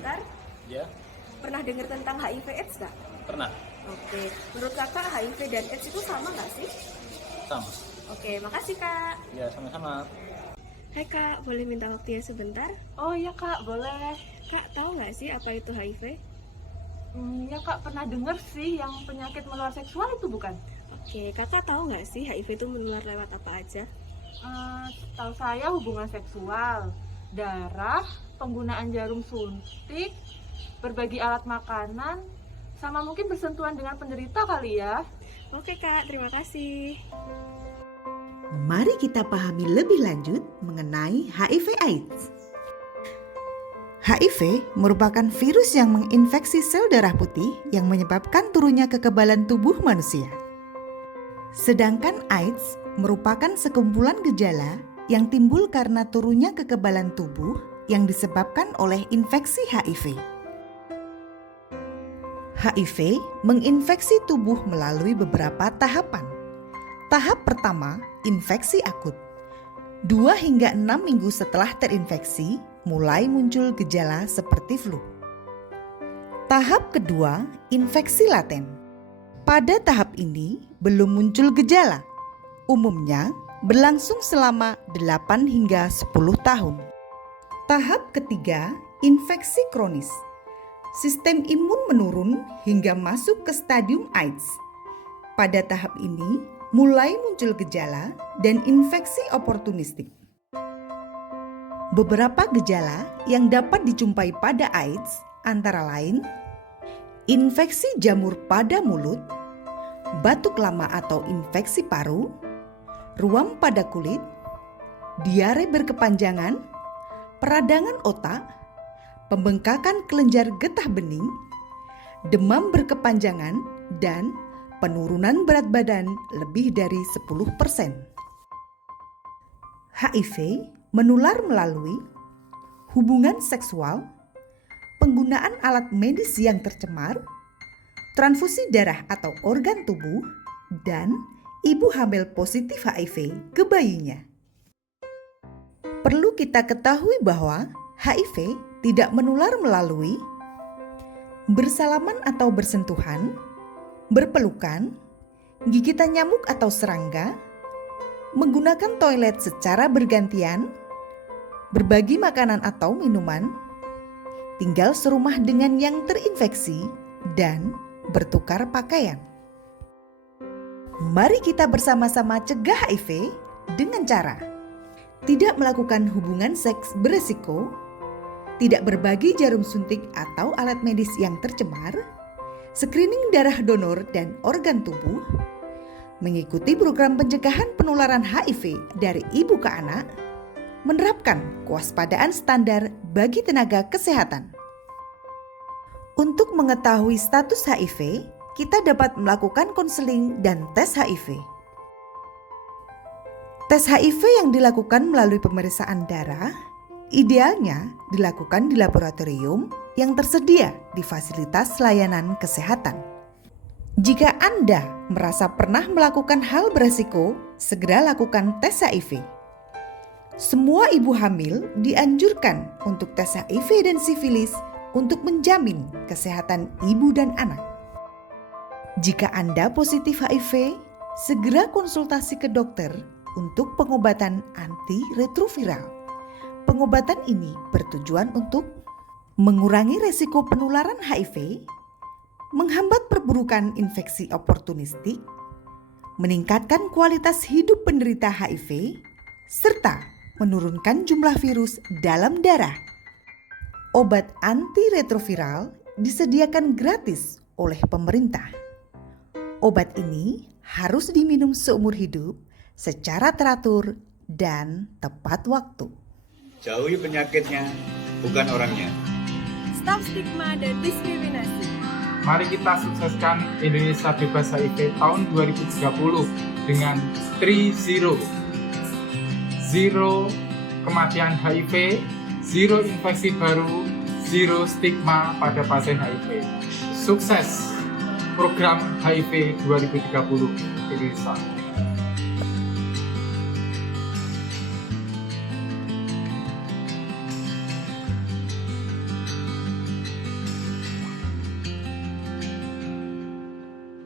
sebentar. Ya, Pernah dengar tentang HIV/AIDS nggak? pernah. Oke, menurut kakak HIV dan AIDS itu sama nggak sih? Sama. Oke, makasih kak. Ya, sama-sama. Hai kak, boleh minta waktunya sebentar? Oh iya kak, boleh. Kak, tahu nggak sih apa itu HIV? Ya kak, pernah denger sih yang penyakit menular seksual itu bukan? Oke, kakak tahu nggak sih HIV itu menular lewat apa aja? Tahu saya hubungan seksual, darah, penggunaan jarum suntik, berbagi alat makanan, sama mungkin bersentuhan dengan penderita kali ya. Oke kak, terima kasih. Mari kita pahami lebih lanjut mengenai HIV/AIDS. HIV merupakan virus yang menginfeksi sel darah putih yang menyebabkan turunnya kekebalan tubuh manusia. Sedangkan AIDS merupakan sekumpulan gejala yang timbul karena turunnya kekebalan tubuh yang disebabkan oleh infeksi HIV. HIV menginfeksi tubuh melalui beberapa tahapan. Tahap pertama, infeksi akut. 2 hingga 6 minggu setelah terinfeksi, mulai muncul gejala seperti flu. Tahap kedua, infeksi laten. Pada tahap ini belum muncul gejala. Umumnya berlangsung selama 8 hingga 10 tahun. Tahap ketiga, infeksi kronis. Sistem imun menurun hingga masuk ke stadium AIDS. Pada tahap ini mulai muncul gejala dan infeksi oportunistik. Beberapa gejala yang dapat dijumpai pada AIDS antara lain infeksi jamur pada mulut, batuk lama atau infeksi paru, ruam pada kulit, diare berkepanjangan, peradangan otak, pembengkakan kelenjar getah bening, demam berkepanjangan, dan penurunan berat badan lebih dari 10%. HIV menular melalui hubungan seksual, penggunaan alat medis yang tercemar, transfusi darah atau organ tubuh, dan ibu hamil positif HIV ke bayinya. Perlu kita ketahui bahwa HIV tidak menular melalui bersalaman atau bersentuhan, berpelukan, gigitan nyamuk atau serangga, menggunakan toilet secara bergantian, berbagi makanan atau minuman, tinggal serumah dengan yang terinfeksi, dan bertukar pakaian. Mari kita bersama-sama cegah HIV dengan cara tidak melakukan hubungan seks beresiko, tidak berbagi jarum suntik atau alat medis yang tercemar, screening darah donor dan organ tubuh, mengikuti program pencegahan penularan HIV dari ibu ke anak, menerapkan kewaspadaan standar bagi tenaga kesehatan. Untuk mengetahui status HIV, kita dapat melakukan konseling dan tes HIV. Tes HIV yang dilakukan melalui pemeriksaan darah idealnya dilakukan di laboratorium yang tersedia di fasilitas layanan kesehatan. Jika Anda merasa pernah melakukan hal beresiko, segera lakukan tes HIV. Semua ibu hamil dianjurkan untuk tes HIV dan sifilis untuk menjamin kesehatan ibu dan anak. Jika Anda positif HIV, segera konsultasi ke dokter untuk pengobatan antiretroviral. Pengobatan ini bertujuan untuk mengurangi resiko penularan HIV, menghambat perburukan infeksi oportunistik, meningkatkan kualitas hidup penderita HIV, serta menurunkan jumlah virus dalam darah. Obat antiretroviral disediakan gratis oleh pemerintah. Obat ini harus diminum seumur hidup secara teratur dan tepat waktu. Jauhi penyakitnya, bukan orangnya. Stop stigma dan diskriminasi. Mari kita sukseskan Indonesia bebas HIV tahun 2030 dengan 3-0. 0 kematian HIV, 0 infeksi baru, 0 stigma pada pasien HIV. Sukses program HIV 2030 Indonesia.